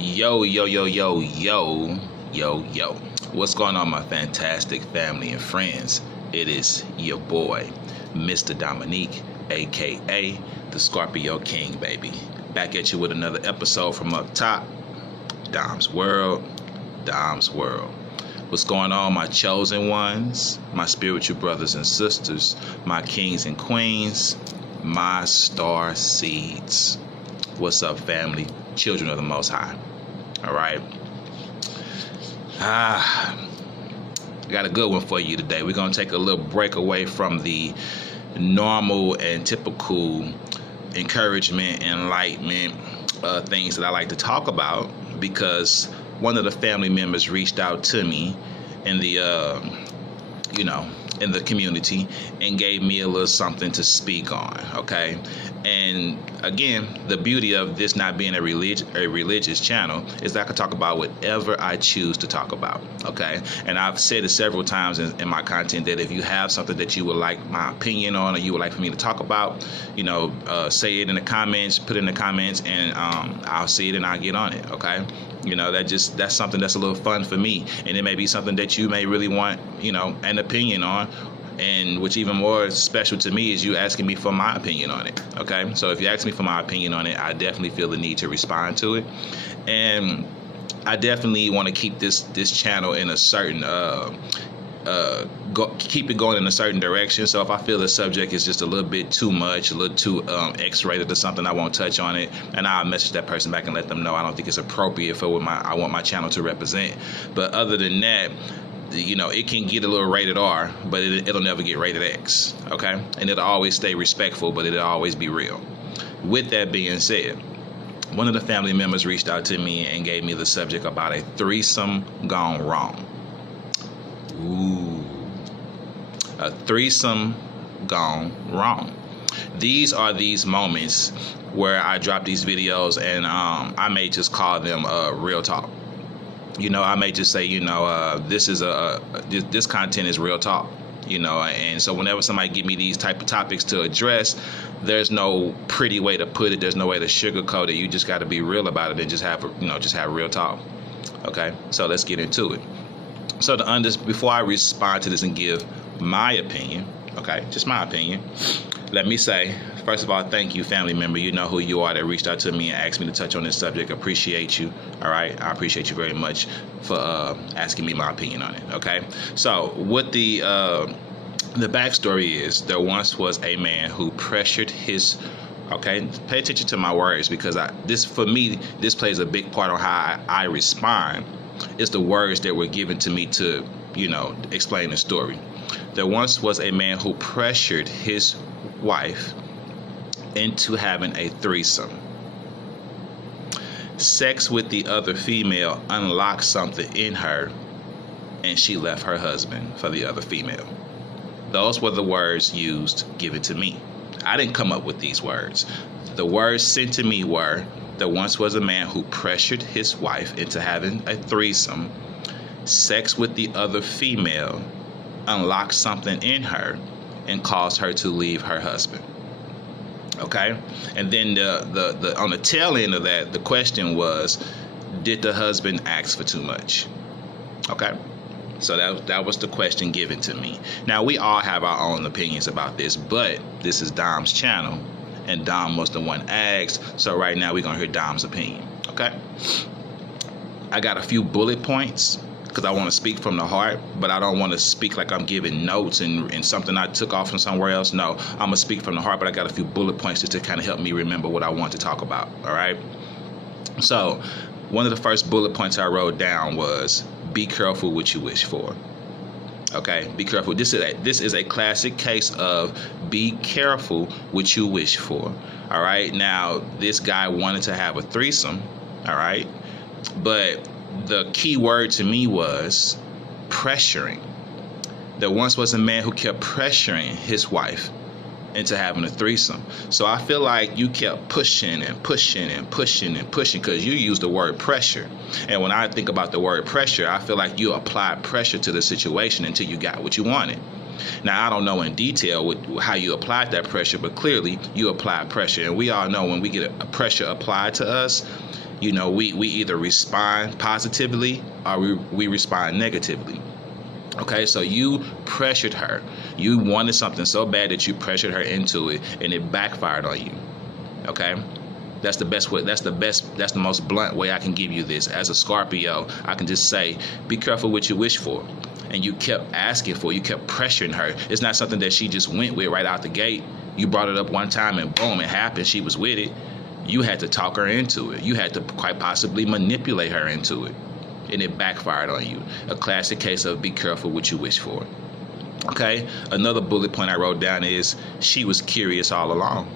Yo, yo, yo, yo, yo, yo, yo. What's going on, my fantastic family and friends? It is your boy, Mr. Dominique, aka the Scorpio King, baby. Back at you with another episode from up top. Dom's World, Dom's World. What's going on, my chosen ones, my spiritual brothers and sisters, my kings and queens, my star seeds? What's up, family? Children of the Most High. All right. I got a good one for you today. We're going to take a little break away from the normal and typical encouragement, enlightenment, things that I like to talk about, because one of the family members reached out to me in the, in the community and gave me a little something to speak on. Okay. And again, the beauty of this not being a religious channel is that I can talk about whatever I choose to talk about. Okay. And I've said it several times in my content that if you have something that you would like my opinion on, or you would like for me to talk about, say it in the comments, put it in the comments, and I'll see it and I'll get on it. Okay. That's something that's a little fun for me, and it may be something that you may really want, an opinion on, and which even more special to me is you asking me for my opinion on it. Okay, so if you ask me for my opinion on it, I definitely feel the need to respond to it, and I definitely want to keep this channel in a certain keep it going in a certain direction. So if I feel the subject is just a little bit too much, a little too X-rated or something, I won't touch on it, and I'll message that person back and let them know I don't think it's appropriate for what I want my channel to represent. But other than that, it can get a little rated R, but it'll never get rated X. Okay, and it'll always stay respectful, but it'll always be real. With that being said, one of the family members reached out to me and gave me the subject about a threesome gone wrong. Ooh, a threesome gone wrong. These are these moments where I drop these videos and I may just call them real talk. I may just say, this content is real talk, and so whenever somebody give me these type of topics to address, there's no pretty way to put it. There's no way to sugarcoat it. You just got to be real about it and just have real talk. Okay, so let's get into it. So before I respond to this and give my opinion, okay, just my opinion, let me say, first of all, thank you, family member. You know who you are that reached out to me and asked me to touch on this subject. Appreciate you. All right, I appreciate you very much for asking me my opinion on it. Okay, so what the backstory is, there once was a man who pressured his. Okay, pay attention to my words, because this plays a big part on how I respond. It's the words that were given to me to, explain the story. There once was a man who pressured his wife into having a threesome. Sex with the other female unlocked something in her, and she left her husband for the other female. Those were the words given to me. I didn't come up with these words. The words sent to me were, there once was a man who pressured his wife into having a threesome. Sex with the other female unlocked something in her and caused her to leave her husband. Okay, and then the on the tail end of that, the question was, did the husband ask for too much? Okay, so that was the question given to me. Now, we all have our own opinions about this, but this is Dom's channel, and Dom was the one asked, so right now we're gonna hear Dom's opinion. Okay, I got a few bullet points because I want to speak from the heart, but I don't want to speak like I'm giving notes and something I took off from somewhere else. No, I'm gonna speak from the heart, but I got a few bullet points just to kind of help me remember what I want to talk about. All right, so one of the first bullet points I wrote down was, be careful what you wish for. Okay, be careful. This is a classic case of be careful what you wish for. All right, now this guy wanted to have a threesome. All right, but the key word to me was pressuring. There once was a man who kept pressuring his wife into having a threesome. So I feel like you kept pushing and pushing and pushing and pushing, because you used the word pressure. And when I think about the word pressure, I feel like you applied pressure to the situation until you got what you wanted. Now, I don't know in detail how you applied that pressure, but clearly you applied pressure. And we all know when we get a pressure applied to us, we either respond positively or we respond negatively. Okay, so you pressured her. You wanted something so bad that you pressured her into it, and it backfired on you. Okay, that's the best way. That's the most blunt way I can give you this. As a Scorpio, I can just say, be careful what you wish for. And you kept asking for, you kept pressuring her. It's not something that she just went with right out the gate. You brought it up one time and boom, it happened. She was with it. You had to talk her into it. You had to quite possibly manipulate her into it. And it backfired on you. A classic case of be careful what you wish for. Okay, another bullet point I wrote down is she was curious all along.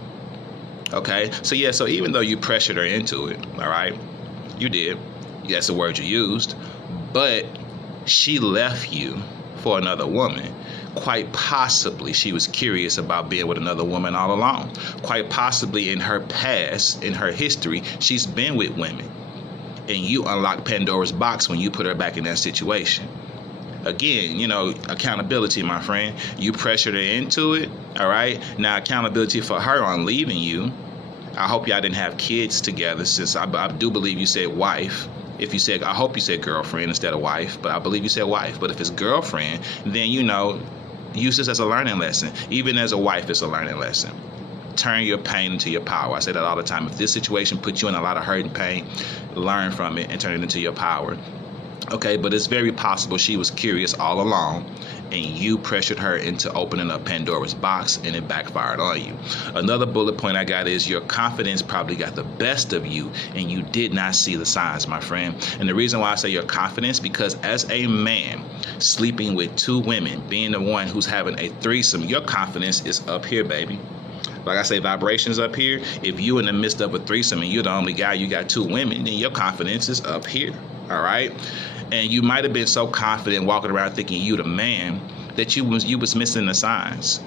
Okay, so even though you pressured her into it, all right, you did. That's the word you used. But she left you for another woman. Quite possibly she was curious about being with another woman all along. Quite possibly in her past, in her history, she's been with women. And you unlocked Pandora's box when you put her back in that situation. Again, accountability, my friend. You pressured her into it, all right? Now, accountability for her on leaving you. I hope y'all didn't have kids together, since I do believe you said wife. I hope you said girlfriend instead of wife, but I believe you said wife. But if it's girlfriend, then, use this as a learning lesson. Even as a wife, it's a learning lesson. Turn your pain into your power. I say that all the time. If this situation puts you in a lot of hurt and pain, learn from it and turn it into your power. Okay, but it's very possible she was curious all along, and you pressured her into opening up Pandora's box, and it backfired on you. Another bullet point I got is your confidence probably got the best of you, and you did not see the signs, my friend. And the reason why I say your confidence, because as a man sleeping with two women, being the one who's having a threesome, your confidence is up here, baby. Like I say, vibrations up here. If you in the midst of a threesome and you're the only guy, you got two women, then your confidence is up here. All right. And you might have been so confident walking around thinking you the man that you was missing the signs.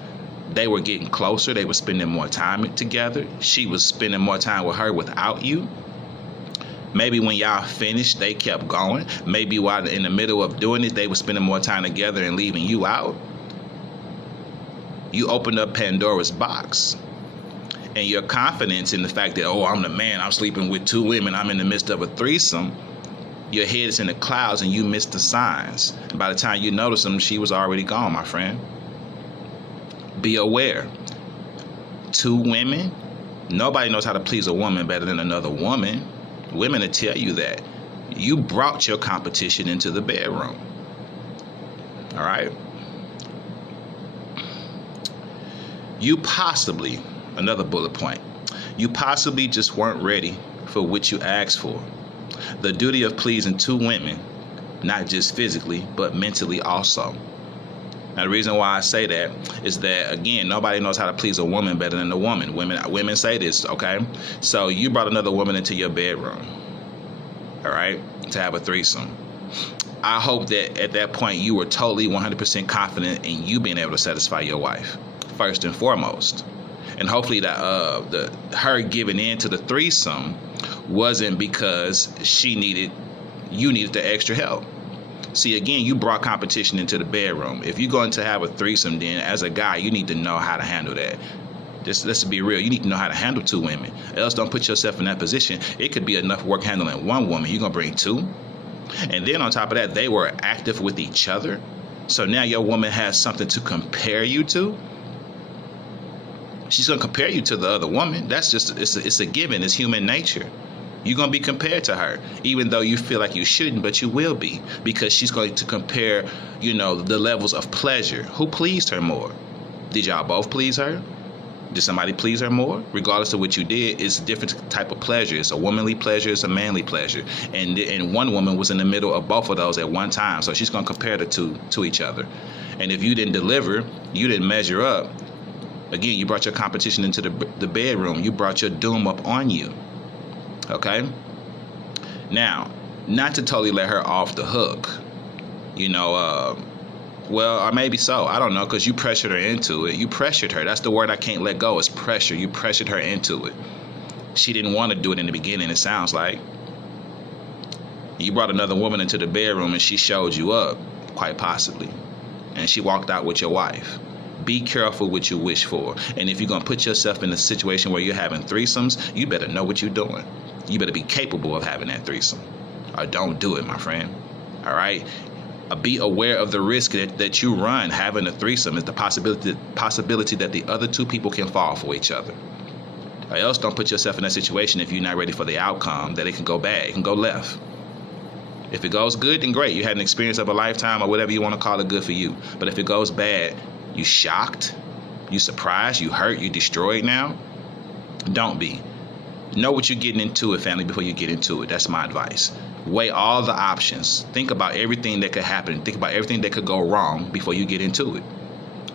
They were getting closer. They were spending more time together. She was spending more time with her without you. Maybe when y'all finished, they kept going. Maybe while in the middle of doing it, they were spending more time together and leaving you out. You opened up Pandora's box. And your confidence in the fact that, I'm the man, I'm sleeping with two women, I'm in the midst of a threesome, your head is in the clouds and you missed the signs. And by the time you notice them, she was already gone, my friend. Be aware. Two women, nobody knows how to please a woman better than another woman. Women will tell you that. You brought your competition into the bedroom. All right? You possibly, another bullet point, you possibly just weren't ready for what you asked for. The duty of pleasing two women, not just physically, but mentally also. Now, the reason why I say that is that, again, nobody knows how to please a woman better than a woman. Women say this, okay? So you brought another woman into your bedroom, all right, to have a threesome. I hope that at that point you were totally 100% confident in you being able to satisfy your wife, first and foremost. And hopefully that her giving in to the threesome wasn't because you needed the extra help. See, again, you brought competition into the bedroom. If you're going to have a threesome, then as a guy, you need to know how to handle that. Let's be real. You need to know how to handle two women. Else don't put yourself in that position. It could be enough work handling one woman. You're going to bring two. And then on top of that, they were active with each other. So now your woman has something to compare you to. She's going to compare you to the other woman. That's just, it's a given. It's human nature. You're going to be compared to her, even though you feel like you shouldn't, but you will be, because she's going to compare, the levels of pleasure. Who pleased her more? Did y'all both please her? Did somebody please her more? Regardless of what you did, it's a different type of pleasure. It's a womanly pleasure. It's a manly pleasure. And one woman was in the middle of both of those at one time. So she's going to compare the two to each other. And if you didn't deliver, you didn't measure up, again, you brought your competition into the bedroom. You brought your doom up on you. Okay? Now, not to totally let her off the hook, well, or maybe so. I don't know, because you pressured her into it. You pressured her. That's the word I can't let go, is pressure. You pressured her into it. She didn't want to do it in the beginning, it sounds like. You brought another woman into the bedroom and she showed you up, quite possibly. And she walked out with your wife. Be careful what you wish for. And if you're going to put yourself in a situation where you're having threesomes, you better know what you're doing. you better be capable of having that threesome, or don't do it, my friend. All right. Be aware of the risk that you run having a threesome. Is the possibility that the other two people can fall for each other. Or else don't put yourself in that situation if you're not ready for the outcome, that it can go bad, it can go left. If it goes good, then great. You had an experience of a lifetime, or whatever you want to call it, good for you. But if it goes bad, you shocked, you surprised, you hurt, you destroyed now. Don't be. Know what you're getting into it, family, before you get into it. That's my advice. Weigh all the options. Think about everything that could happen. Think about everything that could go wrong before you get into it.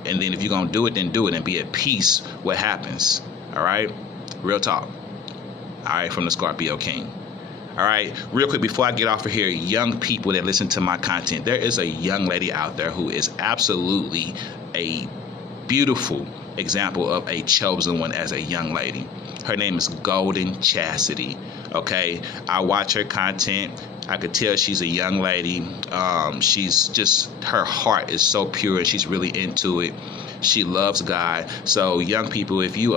And then if you're going to do it, then do it and be at peace what happens. All right? Real talk. All right, from the Scorpio King. All right, real quick before I get off of here, young people that listen to my content, there is a young lady out there who is absolutely a beautiful example of a chosen one as a young lady. Her name is Golden Chastity. Okay, I watch her content. I could tell she's a young lady. She's just, her heart is so pure and she's really into it. She loves God. So young people, if you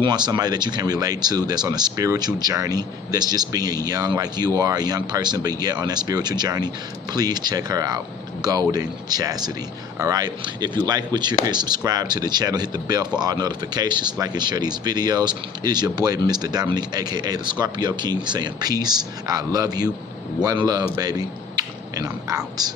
want somebody that you can relate to, that's on a spiritual journey, that's just being young like you are, a young person, but yet on that spiritual journey, please check her out. Golden Chastity. All right. If you like what you hear, subscribe to the channel, hit the bell for all notifications, like and share these videos. It is your boy, Mr. Dominique, aka the Scorpio King, saying peace. I love you. One love, baby. And I'm out.